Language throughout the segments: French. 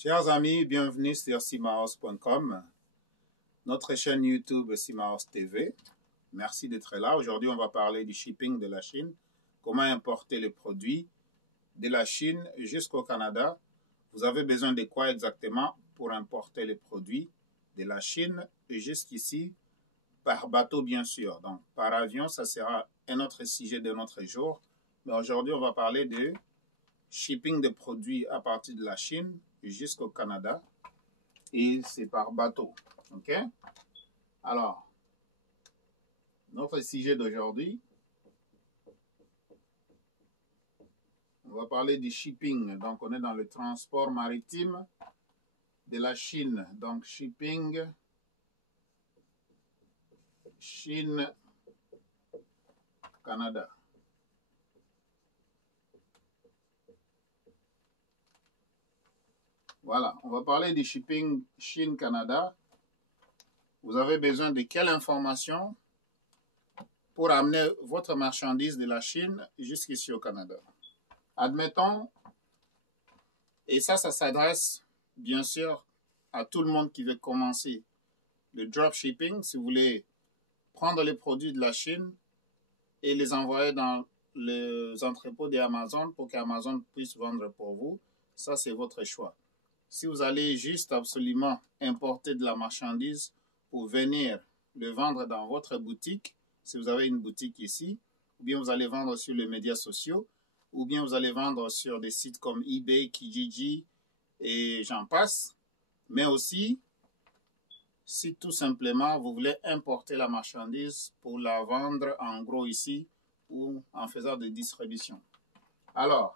Chers amis, bienvenue sur simaos.com, notre chaîne YouTube Simaos TV. Merci d'être là. Aujourd'hui, on va parler du shipping de la Chine, comment importer les produits de la Chine jusqu'au Canada. Vous avez besoin de quoi exactement pour importer les produits de la Chine jusqu'ici, par bateau bien sûr. Donc, par avion, ça sera un autre sujet de notre jour. Mais aujourd'hui, on va parler de shipping de produits à partir de la Chine jusqu'au Canada. Et c'est par bateau. OK? Alors, notre sujet d'aujourd'hui, on va parler du shipping. Donc, on est dans le transport maritime de la Chine. Donc, shipping, Chine, Canada. Voilà, on va parler du shipping Chine-Canada. Vous avez besoin de quelle information pour amener votre marchandise de la Chine jusqu'ici au Canada? Admettons, et ça s'adresse bien sûr à tout le monde qui veut commencer le dropshipping. Si vous voulez prendre les produits de la Chine et les envoyer dans les entrepôts d'Amazon pour qu'Amazon puisse vendre pour vous, ça c'est votre choix. Si vous allez juste absolument importer de la marchandise pour venir le vendre dans votre boutique, si vous avez une boutique ici, ou bien vous allez vendre sur les médias sociaux, ou bien vous allez vendre sur des sites comme eBay, Kijiji et j'en passe. Mais aussi, si tout simplement vous voulez importer la marchandise pour la vendre en gros ici ou en faisant des distributions. Alors,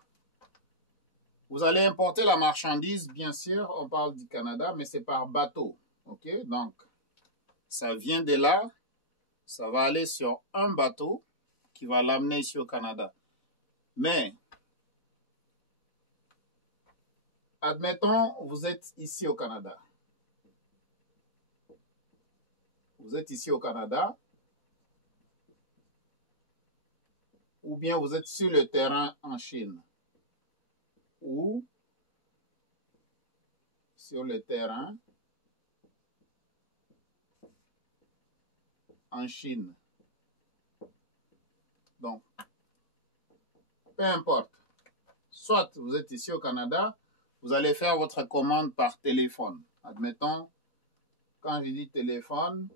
vous allez importer la marchandise, bien sûr, on parle du Canada, mais c'est par bateau. OK? Donc, ça vient de là, ça va aller sur un bateau qui va l'amener ici au Canada. Mais, admettons, vous êtes ici au Canada. Vous êtes ici au Canada, ou bien vous êtes sur le terrain en Chine, ou sur le terrain en Chine. Donc, peu importe. Soit vous êtes ici au Canada, vous allez faire votre commande par téléphone. Admettons, quand je dis téléphone,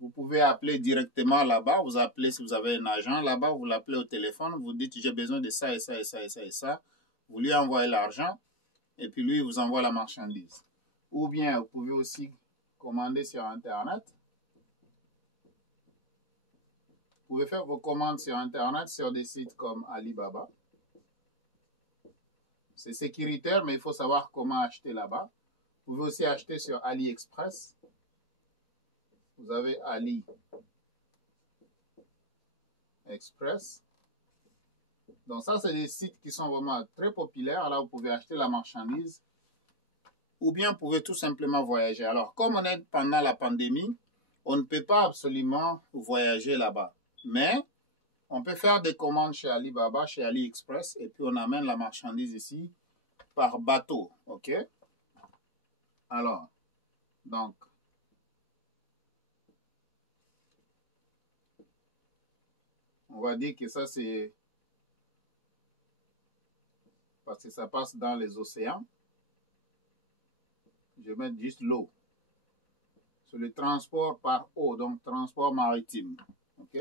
vous pouvez appeler directement là-bas. Vous appelez si vous avez un agent là-bas, vous l'appelez au téléphone, vous dites j'ai besoin de ça et ça et ça et ça et ça. Vous lui envoyez l'argent et puis lui il vous envoie la marchandise. Ou bien vous pouvez aussi commander sur Internet. Vous pouvez faire vos commandes sur Internet sur des sites comme Alibaba. C'est sécuritaire, mais il faut savoir comment acheter là-bas. Vous pouvez aussi acheter sur AliExpress. Vous avez AliExpress. Donc ça, c'est des sites qui sont vraiment très populaires. Là, vous pouvez acheter la marchandise. Ou bien, vous pouvez tout simplement voyager. Alors, comme on est pendant la pandémie, on ne peut pas absolument voyager là-bas. Mais, on peut faire des commandes chez Alibaba, chez AliExpress, et puis on amène la marchandise ici par bateau. OK? Alors, donc, on va dire que ça, c'est parce que ça passe dans les océans. Je vais mettre juste l'eau. C'est le transport par eau, donc transport maritime. OK?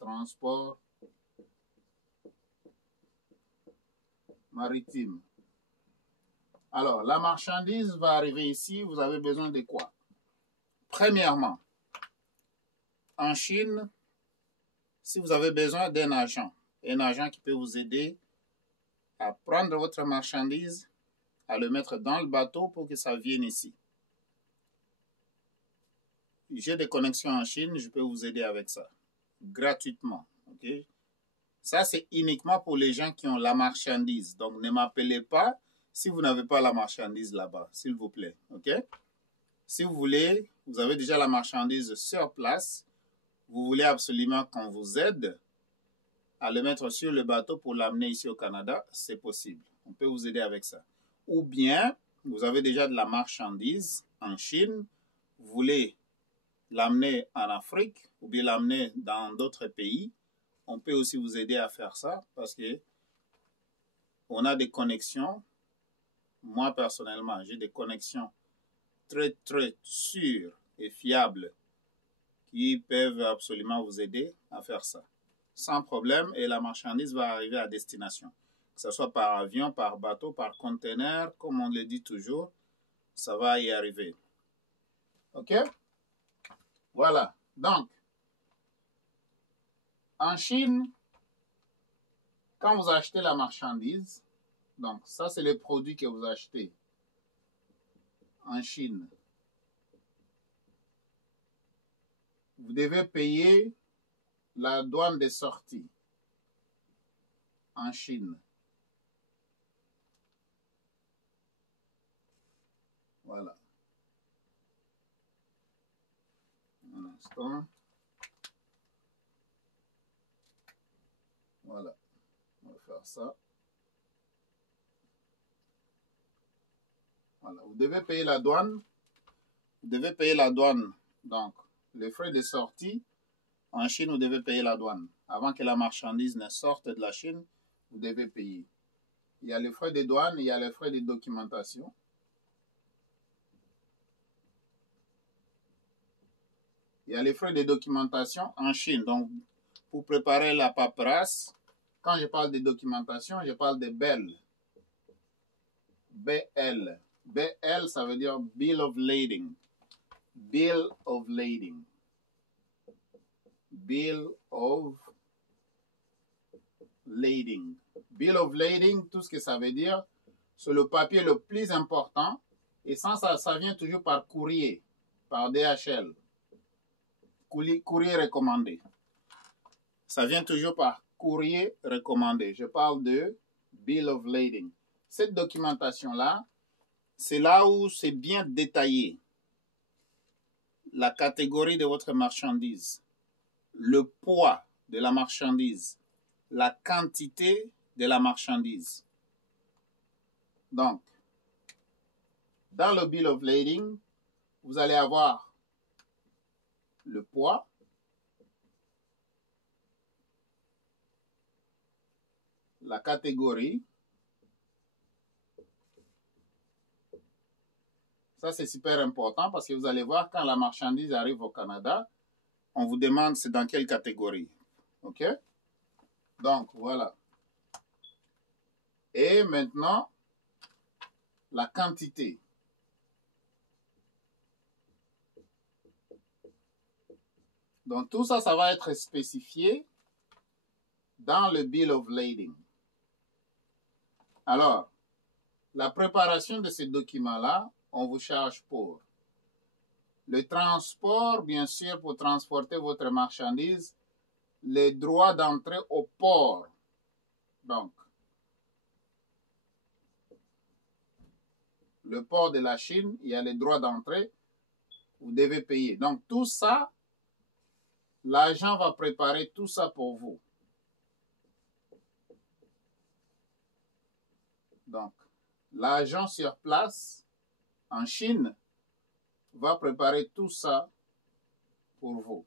Transport maritime. Alors, la marchandise va arriver ici. Vous avez besoin de quoi? Premièrement, en Chine, si vous avez besoin d'un agent qui peut vous aider à prendre votre marchandise, à le mettre dans le bateau pour que ça vienne ici. J'ai des connexions en Chine, je peux vous aider avec ça, gratuitement. OK? Ça, c'est uniquement pour les gens qui ont la marchandise. Donc, ne m'appelez pas si vous n'avez pas la marchandise là-bas, s'il vous plaît. OK? Si vous voulez, vous avez déjà la marchandise sur place, vous voulez absolument qu'on vous aide à le mettre sur le bateau pour l'amener ici au Canada, c'est possible. On peut vous aider avec ça. Ou bien, vous avez déjà de la marchandise en Chine, vous voulez l'amener en Afrique ou bien l'amener dans d'autres pays. On peut aussi vous aider à faire ça parce que on a des connexions. Moi, personnellement, j'ai des connexions très, très sûres et fiables qui peuvent absolument vous aider à faire ça. Sans problème, et la marchandise va arriver à destination. Que ce soit par avion, par bateau, par conteneur, comme on le dit toujours, ça va y arriver. OK? Voilà. Donc, en Chine, quand vous achetez la marchandise, donc ça c'est le produit que vous achetez en Chine, vous devez payer la douane des sorties en Chine. Voilà. Un instant. Voilà. On va faire ça. Voilà. Vous devez payer la douane. Vous devez payer la douane. Donc, les frais de sortie, en Chine, vous devez payer la douane. Avant que la marchandise ne sorte de la Chine, vous devez payer. Il y a les frais de douane, il y a les frais de documentation. Il y a les frais de documentation en Chine. Donc, pour préparer la paperasse, quand je parle de documentation, je parle de BEL. BL. BL, ça veut dire Bill of Lading. Bill of Lading. Bill of Lading. Bill of Lading, tout ce que ça veut dire, c'est le papier le plus important. Et ça vient toujours par courrier, par DHL. Courrier recommandé. Ça vient toujours par courrier recommandé. Je parle de Bill of Lading. Cette documentation-là, c'est là où c'est bien détaillé. La catégorie de votre marchandise, le poids de la marchandise, la quantité de la marchandise. Donc, dans le Bill of Lading, vous allez avoir le poids, la catégorie. Ça, c'est super important parce que vous allez voir quand la marchandise arrive au Canada, on vous demande c'est dans quelle catégorie. OK? Donc, voilà. Et maintenant, la quantité. Donc, tout ça, ça va être spécifié dans le Bill of Lading. Alors, la préparation de ces documents-là, on vous charge pour le transport, bien sûr, pour transporter votre marchandise, les droits d'entrée au port. Donc, le port de la Chine, il y a les droits d'entrée, vous devez payer. Donc, tout ça, l'agent va préparer tout ça pour vous. Donc, l'agent sur place, en Chine, va préparer tout ça pour vous.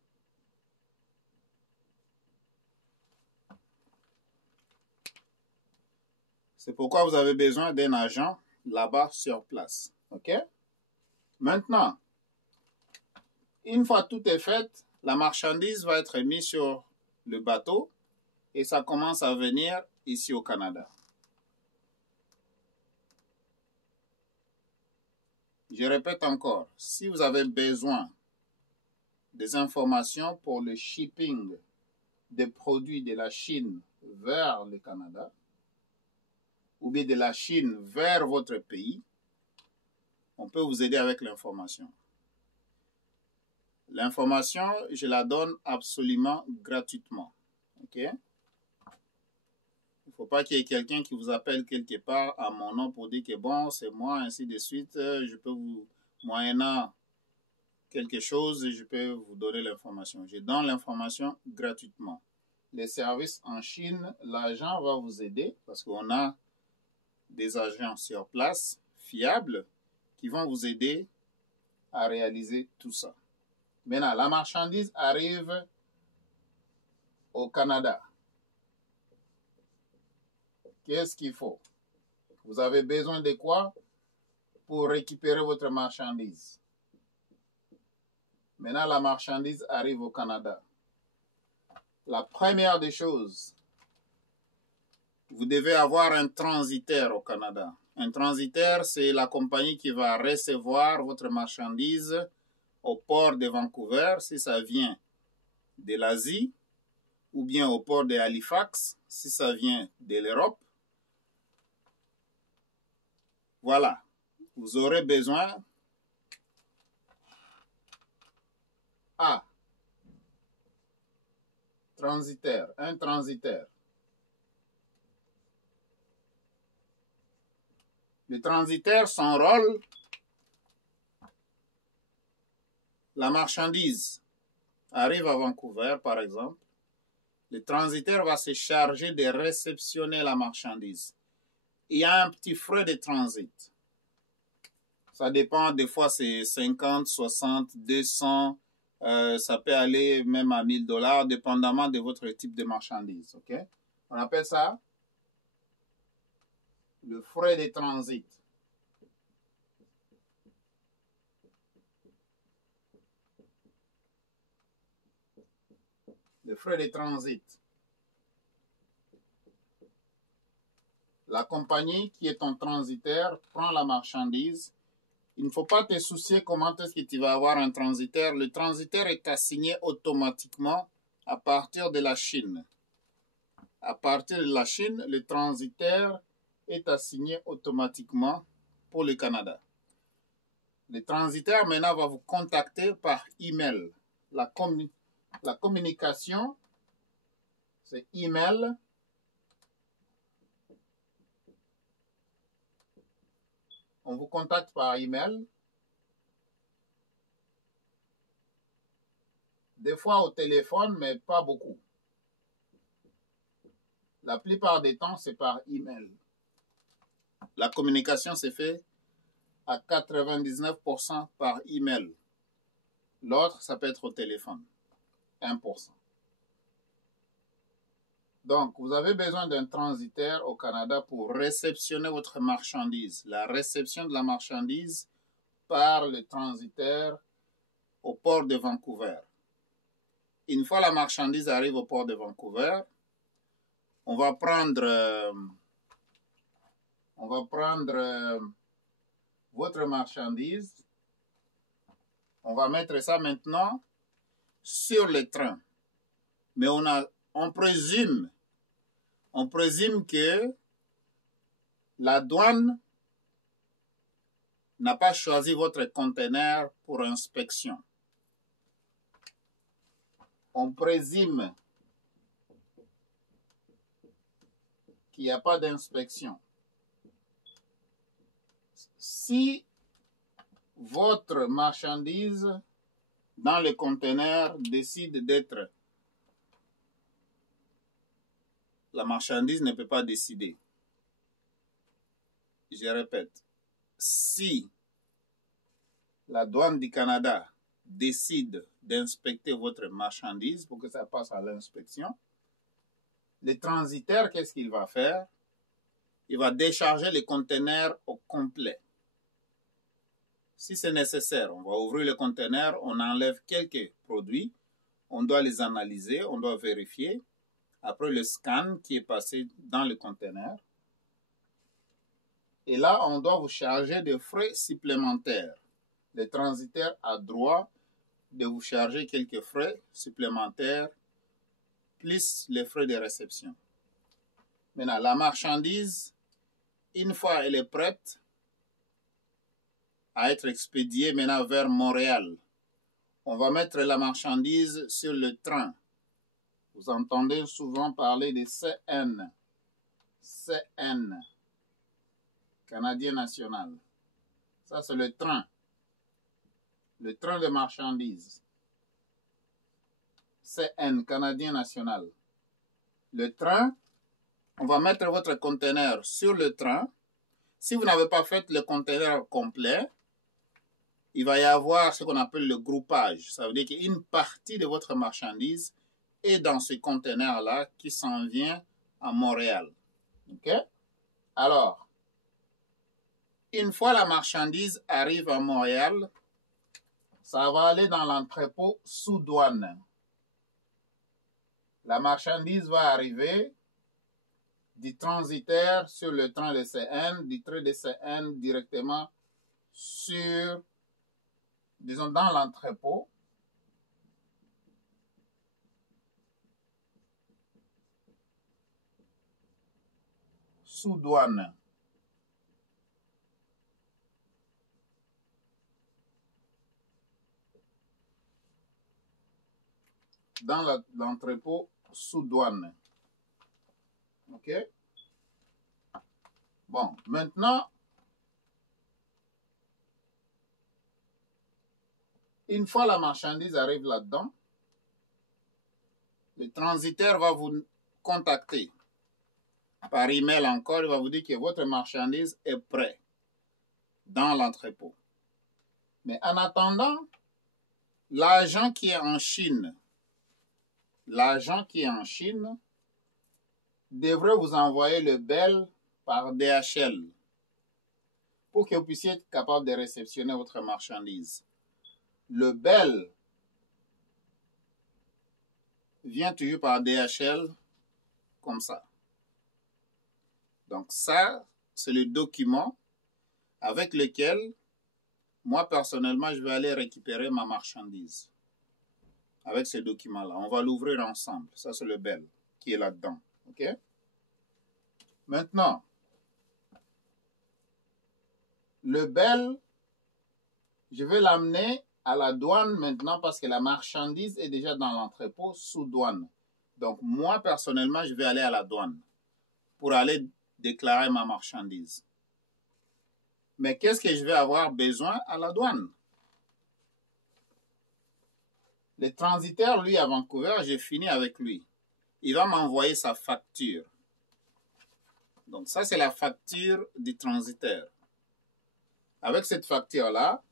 C'est pourquoi vous avez besoin d'un agent là-bas sur place. OK? Maintenant, une fois tout est fait, la marchandise va être mise sur le bateau et ça commence à venir ici au Canada. Je répète encore, si vous avez besoin des informations pour le shipping des produits de la Chine vers le Canada, ou bien de la Chine vers votre pays, on peut vous aider avec l'information. L'information, je la donne absolument gratuitement. OK? Il ne faut pas qu'il y ait quelqu'un qui vous appelle quelque part à mon nom pour dire que bon, c'est moi, ainsi de suite. Je peux vous, moyennant quelque chose, je peux vous donner l'information. Je donne l'information gratuitement. Les services en Chine, l'agent va vous aider parce qu'on a des agents sur place, fiables, qui vont vous aider à réaliser tout ça. Maintenant, la marchandise arrive au Canada. Qu'est-ce qu'il faut? Vous avez besoin de quoi pour récupérer votre marchandise? Maintenant, la marchandise arrive au Canada. La première des choses, vous devez avoir un transitaire au Canada. Un transitaire, c'est la compagnie qui va recevoir votre marchandise au port de Vancouver, si ça vient de l'Asie, ou bien au port de Halifax, si ça vient de l'Europe. Voilà, vous aurez besoin A. Transitaire, un transitaire. Le transitaire, son rôle, la marchandise arrive à Vancouver, par exemple. Le transitaire va se charger de réceptionner la marchandise. Il y a un petit frais de transit. Ça dépend, des fois c'est 50, 60, 200, ça peut aller même à 1000 $, dépendamment de votre type de marchandise. Okay? On appelle ça le frais de transit. Le frais de transit. La compagnie qui est ton transitaire prend la marchandise. Il ne faut pas te soucier comment est-ce que tu vas avoir un transitaire. Le transitaire est assigné automatiquement à partir de la Chine. À partir de la Chine, le transitaire est assigné automatiquement pour le Canada. Le transitaire maintenant va vous contacter par email. La communication, c'est email. On vous contacte par email. Des fois au téléphone, mais pas beaucoup. La plupart des temps, c'est par email. La communication se fait à 99% par email. L'autre, ça peut être au téléphone. 1%. Donc, vous avez besoin d'un transitaire au Canada pour réceptionner votre marchandise. La réception de la marchandise par le transitaire au port de Vancouver. Une fois la marchandise arrive au port de Vancouver, on va prendre votre marchandise. On va mettre ça maintenant sur le train. Mais on présume que la douane n'a pas choisi votre conteneur pour inspection. On présume qu'il n'y a pas d'inspection. Si votre marchandise dans le conteneur décide d'être... La marchandise ne peut pas décider. Je répète, si la douane du Canada décide d'inspecter votre marchandise pour que ça passe à l'inspection, le transitaire, qu'est-ce qu'il va faire? Il va décharger le conteneur au complet. Si c'est nécessaire, on va ouvrir le conteneur, on enlève quelques produits, on doit les analyser, on doit vérifier. Après le scan qui est passé dans le conteneur. Et là, on doit vous charger de frais supplémentaires. Le transitaire a droit de vous charger quelques frais supplémentaires, plus les frais de réception. Maintenant, la marchandise, une fois elle est prête à être expédiée maintenant vers Montréal, on va mettre la marchandise sur le train. Vous entendez souvent parler de CN. CN. Canadien national. Ça, c'est le train. Le train de marchandises. CN, Canadien national. Le train, on va mettre votre conteneur sur le train. Si vous n'avez pas fait le conteneur complet, il va y avoir ce qu'on appelle le groupage. Ça veut dire qu'une partie de votre marchandise est dans ce conteneur-là qui s'en vient à Montréal. OK? Alors, une fois la marchandise arrive à Montréal, ça va aller dans l'entrepôt sous douane. La marchandise va arriver du transitaire sur le train de CN, du train de CN directement sur, disons, dans l'entrepôt. Sous douane. Dans l'entrepôt sous douane. OK? Bon, maintenant, une fois la marchandise arrive là-dedans, le transitaire va vous contacter par email encore. Il va vous dire que votre marchandise est prête dans l'entrepôt. Mais en attendant, l'agent qui est en Chine, devrait vous envoyer le BEL par DHL pour que vous puissiez être capable de réceptionner votre marchandise. Le BEL vient toujours par DHL comme ça. Donc ça, c'est le document avec lequel, moi personnellement, je vais aller récupérer ma marchandise. Avec ce document-là. On va l'ouvrir ensemble. Ça, c'est le BEL qui est là-dedans. OK? Maintenant, le BEL, je vais l'amener à la douane maintenant parce que la marchandise est déjà dans l'entrepôt sous douane. Donc, moi, personnellement, je vais aller à la douane pour aller déclarer ma marchandise. Mais qu'est-ce que je vais avoir besoin à la douane? Le transitaire, lui, à Vancouver, j'ai fini avec lui. Il va m'envoyer sa facture. Donc, ça, c'est la facture du transitaire. Avec cette facture-là,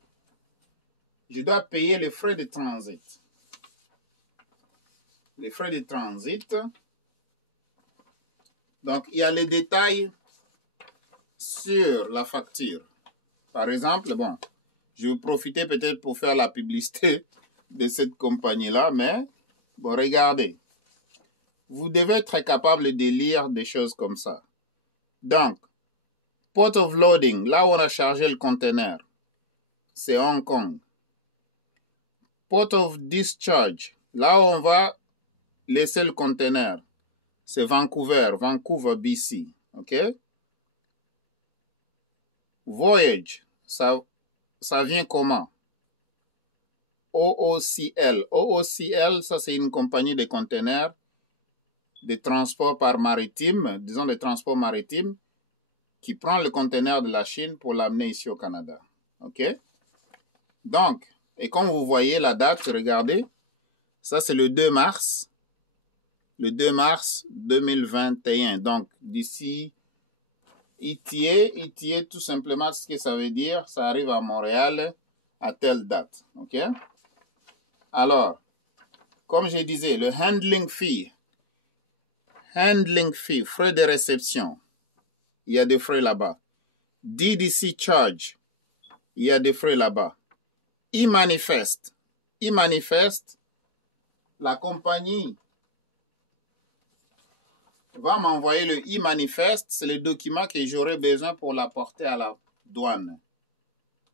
je dois payer les frais de transit. Les frais de transit. Donc, il y a les détails sur la facture. Par exemple, bon, je vais profiter peut-être pour faire la publicité de cette compagnie-là, mais bon, regardez. Vous devez être capable de lire des choses comme ça. Donc, port of loading, là où on a chargé le conteneur, c'est Hong Kong. Port of discharge, là où on va laisser le conteneur, c'est Vancouver, BC. OK? Voyage, ça vient comment? OOCL. OOCL, ça c'est une compagnie de conteneurs de transport par maritime, disons de transport maritime, qui prend le conteneur de la Chine pour l'amener ici au Canada. OK? Donc, et comme vous voyez la date, regardez, ça c'est le 2 mars. Le 2 mars 2021. Donc, d'ici, ETA, tout simplement, ce que ça veut dire, ça arrive à Montréal à telle date. OK? Alors, comme je disais, le handling fee, frais de réception, il y a des frais là-bas. DDC charge, il y a des frais là-bas. E-manifest, la compagnie va m'envoyer le e-manifest, c'est le document que j'aurai besoin pour l'apporter à la douane.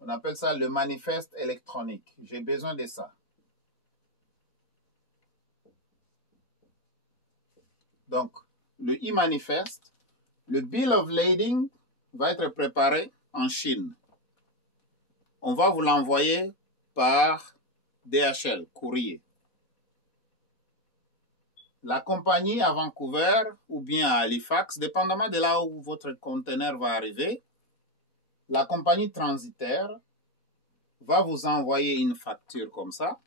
On appelle ça le manifeste électronique. J'ai besoin de ça. Donc, le e-manifest, le bill of lading va être préparé en Chine. On va vous l'envoyer par DHL, courrier. La compagnie à Vancouver ou bien à Halifax, dépendamment de là où votre conteneur va arriver, la compagnie transitaire va vous envoyer une facture comme ça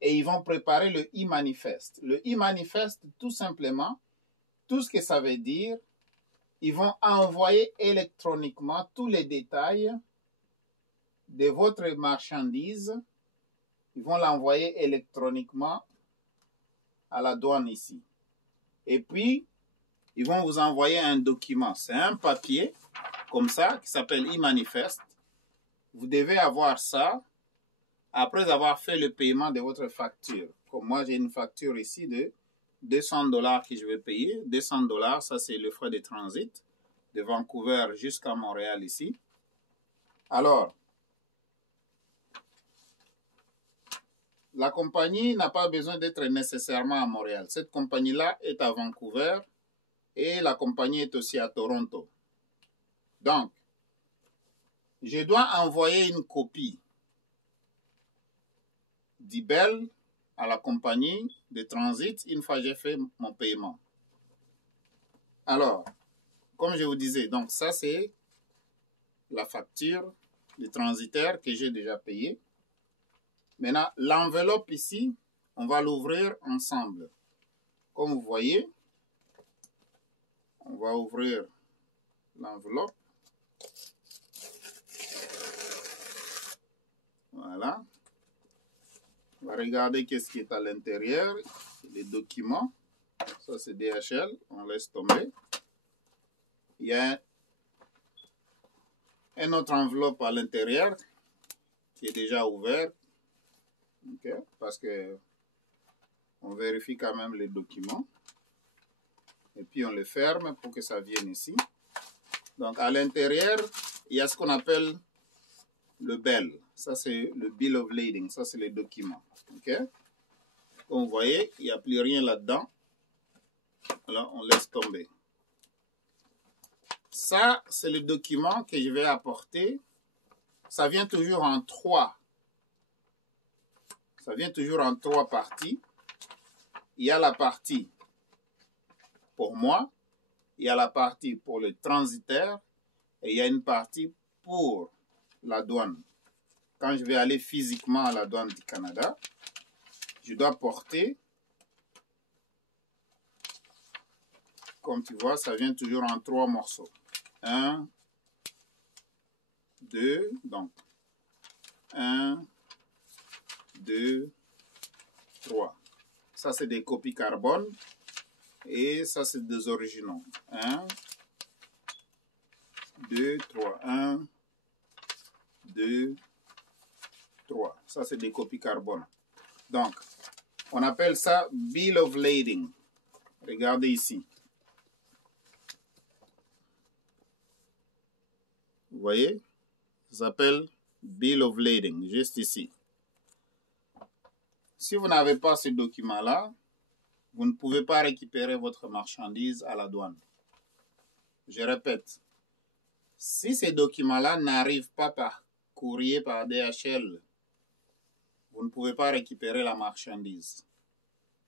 et ils vont préparer le e-manifest. Le e-manifest, tout simplement, tout ce que ça veut dire, ils vont envoyer électroniquement tous les détails de votre marchandise. Ils vont l'envoyer électroniquement à la douane ici. Et puis, ils vont vous envoyer un document. C'est un papier comme ça qui s'appelle e-manifeste. Vous devez avoir ça après avoir fait le paiement de votre facture. Comme moi, j'ai une facture ici de $200 que je vais payer. $200, ça c'est le frais de transit de Vancouver jusqu'à Montréal ici. Alors, la compagnie n'a pas besoin d'être nécessairement à Montréal. Cette compagnie-là est à Vancouver et la compagnie est aussi à Toronto. Donc, je dois envoyer une copie d'e-Bell à la compagnie de transit une fois que j'ai fait mon paiement. Alors, comme je vous disais, donc ça c'est la facture du transitaire que j'ai déjà payée. Maintenant, l'enveloppe ici, on va l'ouvrir ensemble. Comme vous voyez, on va ouvrir l'enveloppe. Voilà. On va regarder qu'est-ce qui est à l'intérieur. Les documents. Ça, c'est DHL. On laisse tomber. Il y a une autre enveloppe à l'intérieur qui est déjà ouverte. Okay. Parce que on vérifie quand même les documents. Et puis, on les ferme pour que ça vienne ici. Donc, à l'intérieur, il y a ce qu'on appelle le BEL. Ça, c'est le Bill of Lading. Ça, c'est les documents. OK? Comme vous voyez, il n'y a plus rien là-dedans. Alors, on laisse tomber. Ça, c'est le document que je vais apporter. Ça vient toujours en 3. Ça vient toujours en 3 parties. Il y a la partie pour moi. Il y a la partie pour le transitaire. Et il y a une partie pour la douane. Quand je vais aller physiquement à la douane du Canada, je dois porter, comme tu vois, ça vient toujours en 3 morceaux. 1, 2, donc 1, 2, 3. Ça, c'est des copies carbone et ça, c'est des originaux. 1, 2, 3. 1, 2, 3. Ça, c'est des copies carbone. Donc, on appelle ça Bill of Lading. Regardez ici. Vous voyez? Ça s'appelle Bill of Lading, juste ici. Si vous n'avez pas ce document-là, vous ne pouvez pas récupérer votre marchandise à la douane. Je répète, si ces documents-là n'arrivent pas par courrier, par DHL, vous ne pouvez pas récupérer la marchandise.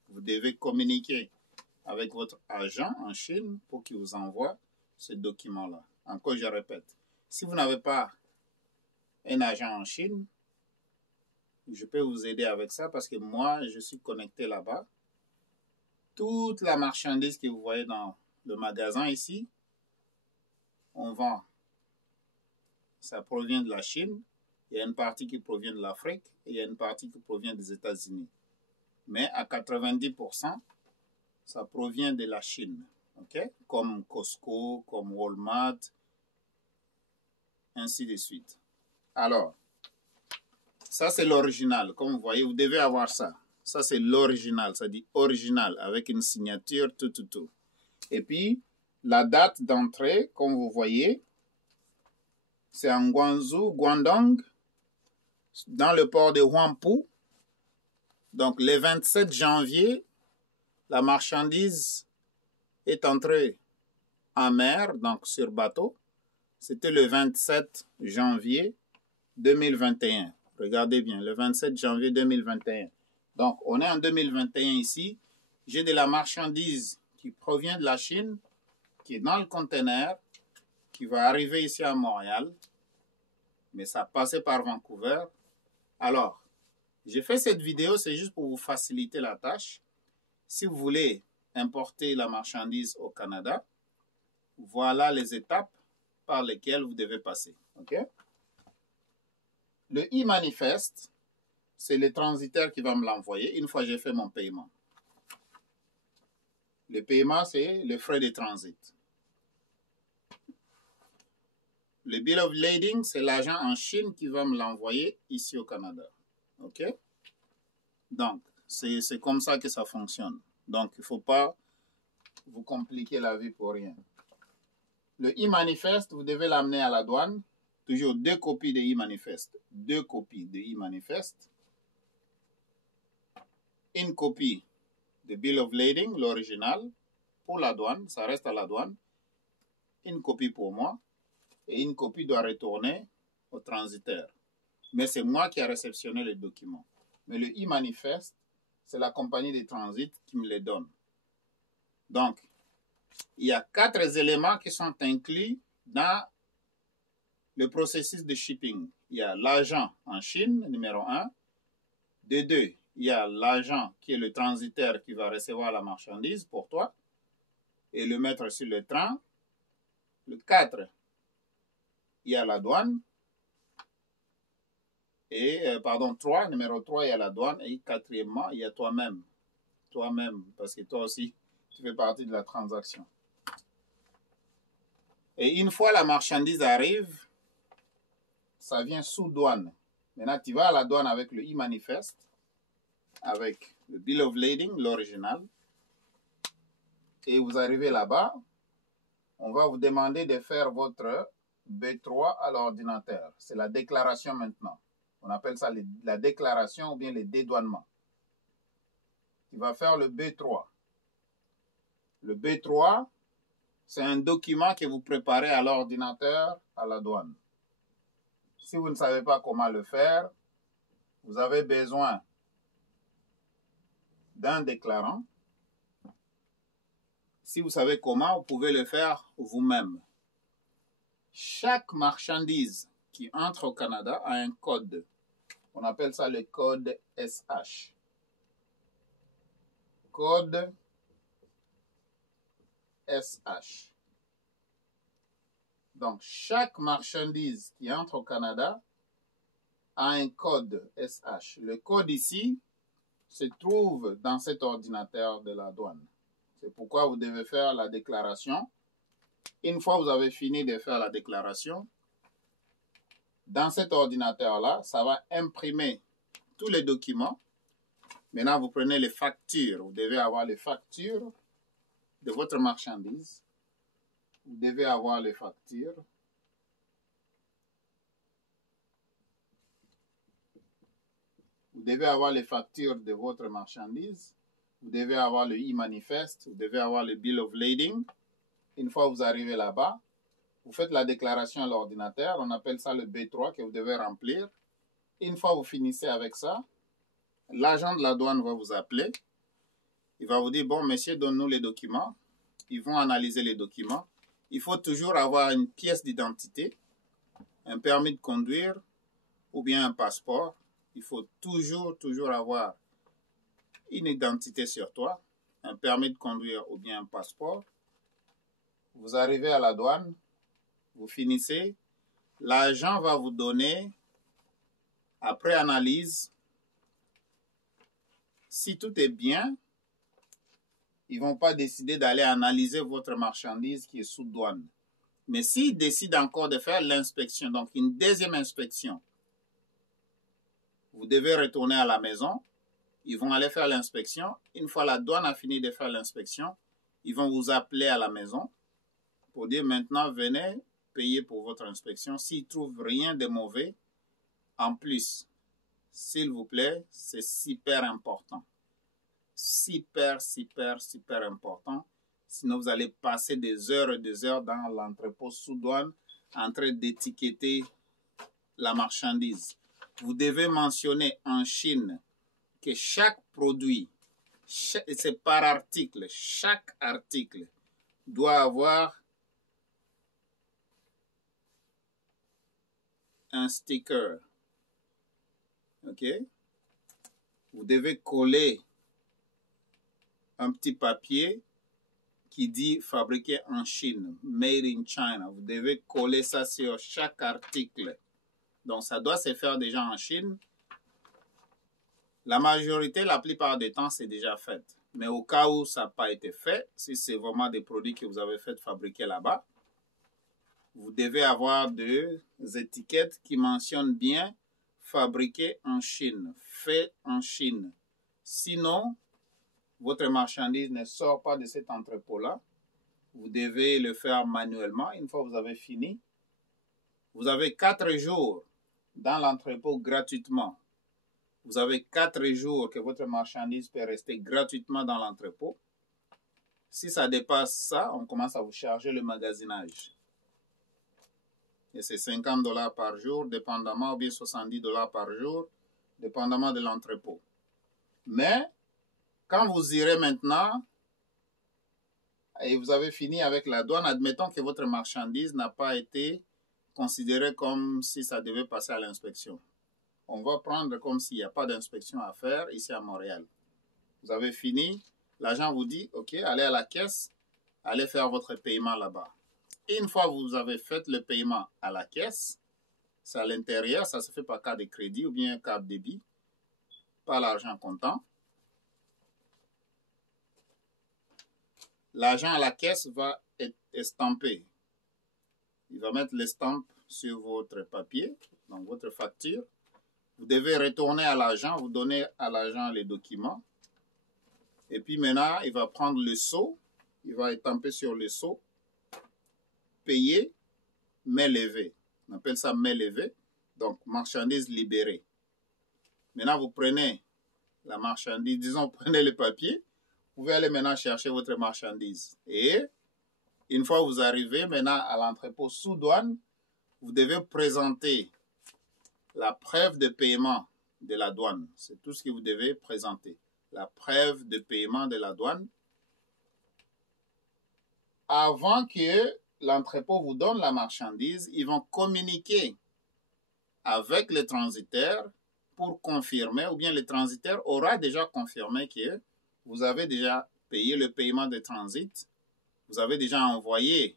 Vous devez communiquer avec votre agent en Chine pour qu'il vous envoie ce document-là. Encore, je répète, si vous n'avez pas un agent en Chine, je peux vous aider avec ça parce que moi, je suis connecté là-bas. Toute la marchandise que vous voyez dans le magasin ici, on vend. Ça provient de la Chine. Il y a une partie qui provient de l'Afrique et il y a une partie qui provient des États-Unis. Mais à 90%, ça provient de la Chine. Okay? Comme Costco, comme Walmart, ainsi de suite. Alors, ça c'est l'original. Comme vous voyez, vous devez avoir ça. Ça c'est l'original. Ça dit original avec une signature, tout. Et puis, la date d'entrée, comme vous voyez, c'est en Guangzhou, Guangdong, dans le port de Huangpu. Donc, le 27 janvier, la marchandise est entrée en mer, donc sur bateau. C'était le 27 janvier 2021. Regardez bien, le 27 janvier 2021. Donc, on est en 2021 ici. J'ai de la marchandise qui provient de la Chine, qui est dans le conteneur, qui va arriver ici à Montréal. Mais ça passait par Vancouver. Alors, j'ai fait cette vidéo, c'est juste pour vous faciliter la tâche. Si vous voulez importer la marchandise au Canada, voilà les étapes par lesquelles vous devez passer. Okay? Le e-manifeste, c'est le transitaire qui va me l'envoyer une fois que j'ai fait mon paiement. Le paiement, c'est les frais de transit. Le bill of lading, c'est l'agent en Chine qui va me l'envoyer ici au Canada. OK? Donc, c'est comme ça que ça fonctionne. Donc, il ne faut pas vous compliquer la vie pour rien. Le e-manifeste, vous devez l'amener à la douane. Toujours 2 copies de e-manifeste. 2 copies de e-manifeste. Une copie de bill of lading, l'original, pour la douane. Ça reste à la douane. Une copie pour moi. Et une copie doit retourner au transitaire. Mais c'est moi qui ai réceptionné les documents. Mais le e-manifeste, c'est la compagnie de transit qui me les donne. Donc, il y a 4 éléments qui sont inclus dans le processus de shipping. Il y a l'agent en Chine, numéro 1. De 2, il y a l'agent qui est le transitaire qui va recevoir la marchandise pour toi et le mettre sur le train. Le 4, il y a la douane. Et, pardon, 3, numéro 3, il y a la douane. Et 4e, il y a toi-même. Toi-même, parce que toi aussi, tu fais partie de la transaction. Et une fois la marchandise arrive, ça vient sous douane. Maintenant, tu vas à la douane avec le e-manifeste, avec le bill of lading, l'original. Et vous arrivez là-bas, on va vous demander de faire votre B3 à l'ordinateur. C'est la déclaration maintenant. On appelle ça la déclaration ou bien le dédouanement. Tu vas faire le B3. Le B3, c'est un document que vous préparez à l'ordinateur à la douane. Si vous ne savez pas comment le faire, vous avez besoin d'un déclarant. Si vous savez comment, vous pouvez le faire vous-même. Chaque marchandise qui entre au Canada a un code. On appelle ça le code SH. Code SH. Donc, chaque marchandise qui entre au Canada a un code SH. Le code ici se trouve dans cet ordinateur de la douane. C'est pourquoi vous devez faire la déclaration. Une fois que vous avez fini de faire la déclaration, dans cet ordinateur-là, ça va imprimer tous les documents. Maintenant, vous prenez les factures. Vous devez avoir les factures de votre marchandise. Vous devez avoir les factures. Vous devez avoir les factures de votre marchandise. Vous devez avoir le e-manifeste. Vous devez avoir le bill of lading. Une fois que vous arrivez là-bas, vous faites la déclaration à l'ordinateur. On appelle ça le B3 que vous devez remplir. Une fois que vous finissez avec ça, l'agent de la douane va vous appeler. Il va vous dire, bon, monsieur, donne-nous les documents. Ils vont analyser les documents. Il faut toujours avoir une pièce d'identité, un permis de conduire ou bien un passeport. Il faut toujours avoir une identité sur toi, un permis de conduire ou bien un passeport. Vous arrivez à la douane, vous finissez. L'agent va vous donner, après analyse, si tout est bien, ils ne vont pas décider d'aller analyser votre marchandise qui est sous douane. Mais s'ils décident encore de faire l'inspection, donc une deuxième inspection, vous devez retourner à la maison. Ils vont aller faire l'inspection. Une fois la douane a fini de faire l'inspection, ils vont vous appeler à la maison pour dire maintenant, venez payer pour votre inspection. S'ils ne trouvent rien de mauvais, en plus, s'il vous plaît, c'est super important. Super important. Sinon, vous allez passer des heures et des heures dans l'entrepôt sous douane en train d'étiqueter la marchandise. Vous devez mentionner en Chine que chaque produit, c'est par article, chaque article doit avoir un sticker. OK? Vous devez coller un petit papier qui dit fabriqué en Chine, made in China. Vous devez coller ça sur chaque article. Donc, ça doit se faire déjà en Chine. La majorité, la plupart des temps, c'est déjà fait. Mais au cas où ça n'a pas été fait, si c'est vraiment des produits que vous avez fait fabriquer là-bas, vous devez avoir des étiquettes qui mentionnent bien fabriqué en Chine, fait en Chine. Sinon, votre marchandise ne sort pas de cet entrepôt-là. Vous devez le faire manuellement. Une fois que vous avez fini, vous avez 4 jours dans l'entrepôt gratuitement. Vous avez 4 jours que votre marchandise peut rester gratuitement dans l'entrepôt. Si ça dépasse ça, on commence à vous charger le magasinage. Et c'est $50 par jour, dépendamment, ou bien $70 par jour, dépendamment de l'entrepôt. Mais, quand vous irez maintenant, et vous avez fini avec la douane, admettons que votre marchandise n'a pas été considérée comme si ça devait passer à l'inspection. On va prendre comme s'il n'y a pas d'inspection à faire ici à Montréal. Vous avez fini, l'agent vous dit, OK, allez à la caisse, allez faire votre paiement là-bas. Une fois que vous avez fait le paiement à la caisse, c'est à l'intérieur, ça se fait par carte de crédit ou bien carte débit, pas l'argent comptant. L'argent à la caisse va être estampé. Il va mettre l'estampe sur votre papier, donc votre facture. Vous devez retourner à l'agent, vous donnez à l'agent les documents. Et puis maintenant, il va prendre le sceau, il va estamper sur le sceau, payer, main levée. On appelle ça main levée, donc marchandise libérée. Maintenant, vous prenez la marchandise, disons, prenez le papier, vous pouvez aller maintenant chercher votre marchandise. Et une fois que vous arrivez maintenant à l'entrepôt sous douane, vous devez présenter la preuve de paiement de la douane. C'est tout ce que vous devez présenter. La preuve de paiement de la douane. Avant que l'entrepôt vous donne la marchandise, ils vont communiquer avec le transitaire pour confirmer, ou bien le transitaire aura déjà confirmé que vous avez déjà payé le paiement de transit. Vous avez déjà envoyé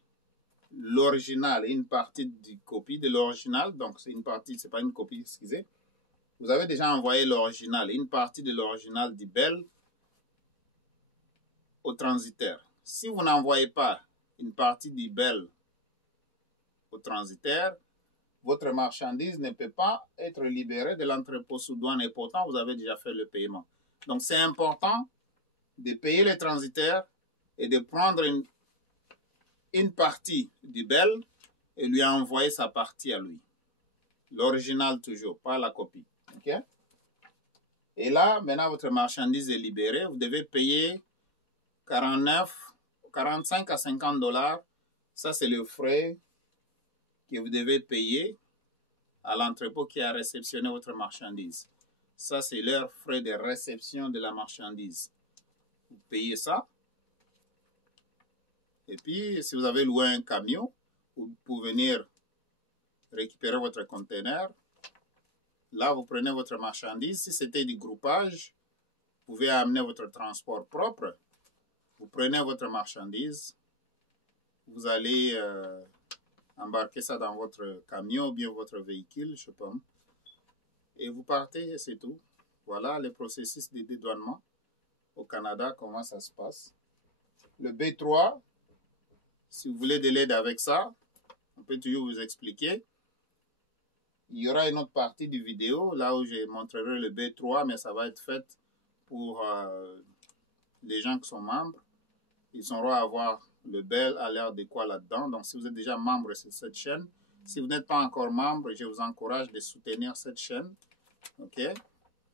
l'original, une partie de copie de l'original, donc c'est une partie, c'est pas une copie, excusez. Vous avez déjà envoyé l'original, une partie de l'original du BEL au transitaire. Si vous n'envoyez pas une partie du BEL au transitaire, votre marchandise ne peut pas être libérée de l'entrepôt sous douane et pourtant vous avez déjà fait le paiement. Donc c'est important de payer le transitaire et de prendre une partie du BEL et lui envoyer sa partie à lui. L'original toujours, pas la copie. Okay? Et là, maintenant, votre marchandise est libérée. Vous devez payer 45 à $50. Ça, c'est le frais que vous devez payer à l'entrepôt qui a réceptionné votre marchandise. Ça, c'est leur frais de réception de la marchandise. Vous payez ça. Et puis, si vous avez loué un camion, pour venir récupérer votre conteneur, là, vous prenez votre marchandise. Si c'était du groupage, vous pouvez amener votre transport propre. Vous prenez votre marchandise. Vous allez embarquer ça dans votre camion ou bien votre véhicule, je sais pas. Et vous partez et c'est tout. Voilà le processus de dédouanement au Canada, comment ça se passe. Le B3, si vous voulez de l'aide avec ça, on peut toujours vous expliquer. Il y aura une autre partie du vidéo, là où je montrerai le B3, mais ça va être fait pour les gens qui sont membres. Ils auront à avoir le BEL à l'air de quoi là-dedans. Donc, si vous êtes déjà membre de cette chaîne, si vous n'êtes pas encore membre, je vous encourage de soutenir cette chaîne. OK?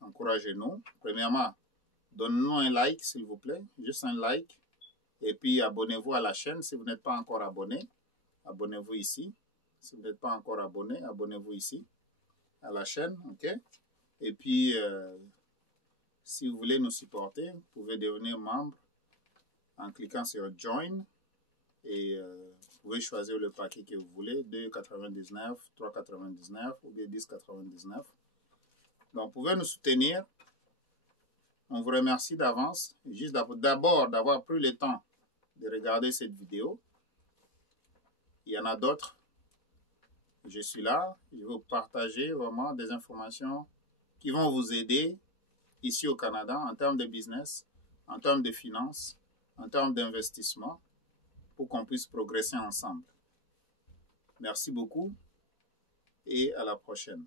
Encouragez-nous. Premièrement, donnez-nous un like, s'il vous plaît. Juste un like. Et puis, abonnez-vous à la chaîne. Si vous n'êtes pas encore abonné, abonnez-vous ici. Si vous n'êtes pas encore abonné, abonnez-vous ici à la chaîne. OK? Et puis, si vous voulez nous supporter, vous pouvez devenir membre en cliquant sur Join. Et vous pouvez choisir le paquet que vous voulez, $2,99, $3,99 ou bien $10,99. Donc, vous pouvez nous soutenir. On vous remercie d'avance. Juste d'abord d'avoir pris le temps de regarder cette vidéo. Il y en a d'autres. Je suis là. Je vais vous partager vraiment des informations qui vont vous aider ici au Canada en termes de business, en termes de finances, en termes d'investissement, pour qu'on puisse progresser ensemble. Merci beaucoup et à la prochaine.